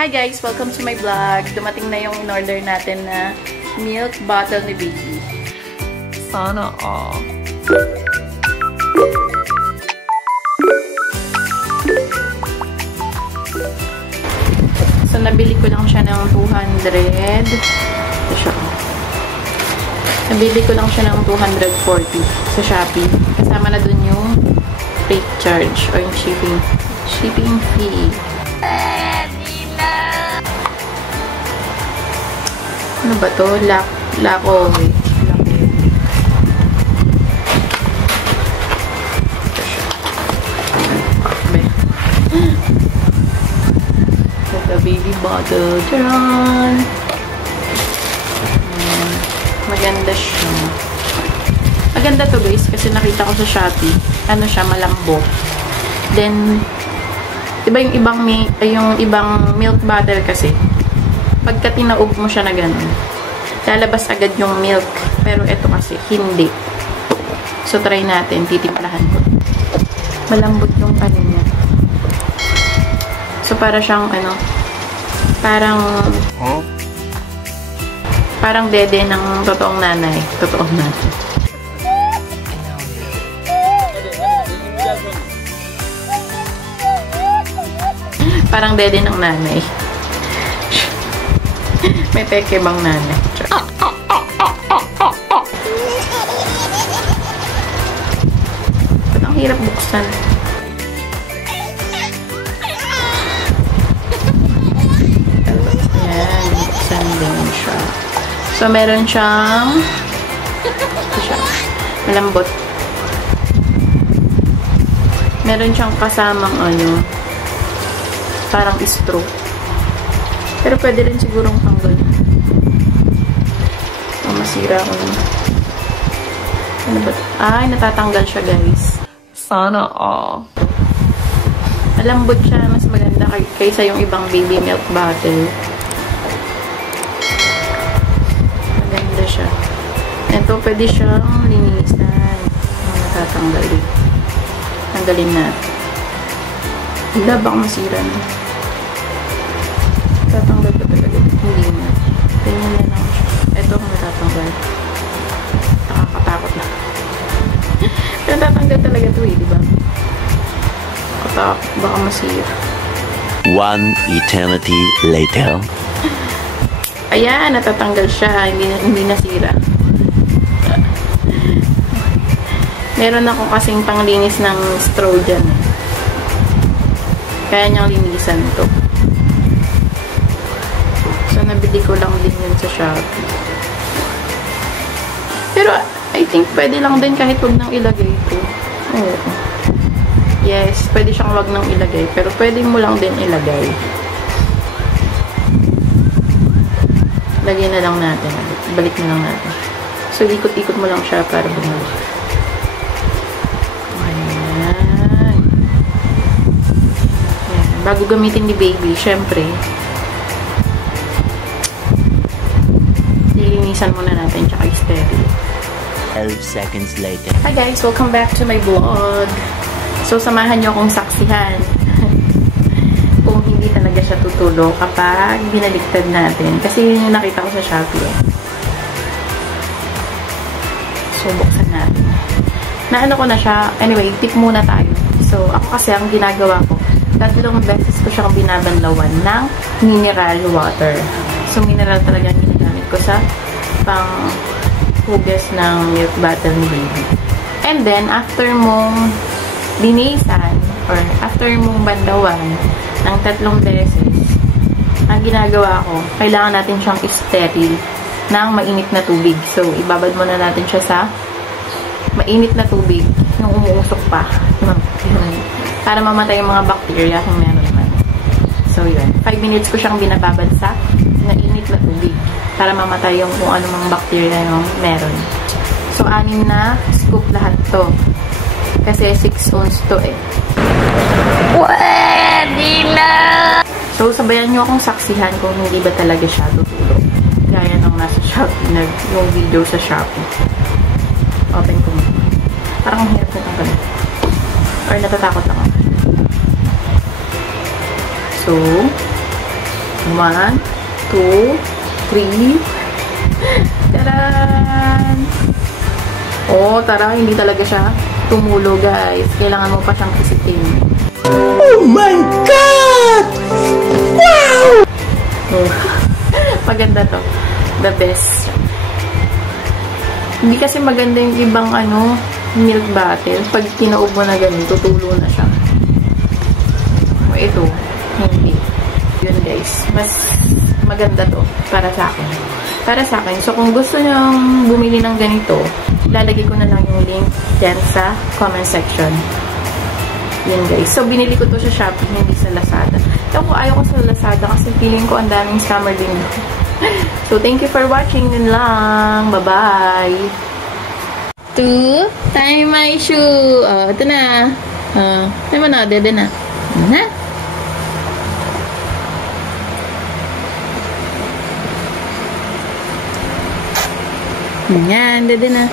Hi guys! Welcome to my vlog. Dumating na yung in-order natin na milk bottle ni Baby. Sana all. So, nabili ko lang siya ng 200. Ito siya. Nabili ko lang siya ng 240 sa Shopee. Kasama na dun yung freight charge o yung shipping fee. Ano ba to? Lako. Wait. The baby bottle. Charan! Maganda siya. Maganda to guys kasi nakita ko sa Shopee. Ano siya, malambot. Then, diba yung ibang milk bottle kasi, pagka tinaob mo siya na ganun, lalabas agad yung milk. Pero ito kasi, hindi. So, try natin. Titimplahan ko. Malambot yung ano niya. So, para siyang, ano, parang dede ng totoong nanay. Totoong nanay. Parang dede ng nanay. May peke bang nanay? Ang hirap buksan. Ayan, buksan din siya. So, meron siyang malambot. Meron siyang kasamang ano, parang straw. Pero pwede rin sigurong tanggal. Masira ko na. Ano ba? Ay, natatanggal siya guys. Sana all. Malambot siya. Mas maganda kaysa yung ibang baby milk bottle. Maganda siya. Ito, pwede siyang linisan. Natatanggal din. Tanggalin natin. Wala, baka masira na. Tatanggal ko talaga. Hindi na. Ganyan na lang siya. Ito ang natatanggal. Nakakatakot na. Pero natatanggal talaga ito eh, diba? Nakatakot. Baka masira. One eternity later. Ayan, natatanggal siya. Hindi nasira. Meron ako kasing panglinis ng straw dyan. Kaya niyang linisan to. So, nabili ko lang din yun sa Shopee. Pero, I think pwede lang din kahit wag nang ilagay ito. Oo. Yes, pwede siyang wag nang ilagay. Pero, pwede mo lang din ilagay. Lagyan na lang natin. Balik na lang natin. So, ikot-ikot mo lang siya para bumalik. Ayan. Bago gamitin ni Baby, syempre, lilinisan muna natin tsaka stereo. 12 seconds later. Hi guys! Welcome back to my vlog. So, samahan nyo akong saksihan kung hindi talaga siya tutulo kapag binaliktad natin. Kasi yun yung nakita ko sa Shopee. So, buksan natin. Naano ko na siya. Anyway, tip muna tayo. So, ako kasi ang ginagawa ko, tatlong beses ko siyang binabanlawan ng mineral water. So, mineral talaga ginagamit ko sa pang-hugas ng milk bottle ni Baby. And then, after mong linisan or after mong banlawan ng 3 beses, ang ginagawa ko, kailangan natin siyang i-sterile ng mainit na tubig. So, ibabad muna natin siya sa mainit na tubig yung umuusok pa. Para mamatay yung mga bacteria kung meron naman. So, yun. 5 minutes ko siyang binababad sa mainit na tubig para mamatay yung kung ano mga bacteria yung meron. So, 6 na scoop lahat to. Kasi 6 ounce to eh. Pwede na! So, sabayan nyo akong saksihan kung hindi ba talaga siya tutulo. Gaya nung nasa Shopee, yung video sa Shopee. Open ko mo. Parang hirap na tanggalin. Or natatakot ako. So, 1, 2, 3. Taran! Oh, tara, hindi talaga siya tumulo, guys. Kailangan mo pa siyang kisitin. Oh my God! Wow! Oh. Maganda to. The best. Hindi kasi maganda yung ibang milk bottle. Pag kinaubo na ganun, tutulo na siya. O, ito. Hindi. Yun, guys. Mas maganda to para sa akin. Para sa akin. So, kung gusto nyong bumili ng ganito, lalagay ko na lang yung link dyan sa comment section. Yun, guys. So, binili ko to sa Shopee, hindi sa Lazada. Ayaw ko sa Lazada kasi feeling ko ang daming scammer din. So, thank you for watching. Yun lang. Bye-bye. Tie my shoe. Oh, ito na. Ano na? Dede na. Ha? Yan, dede na.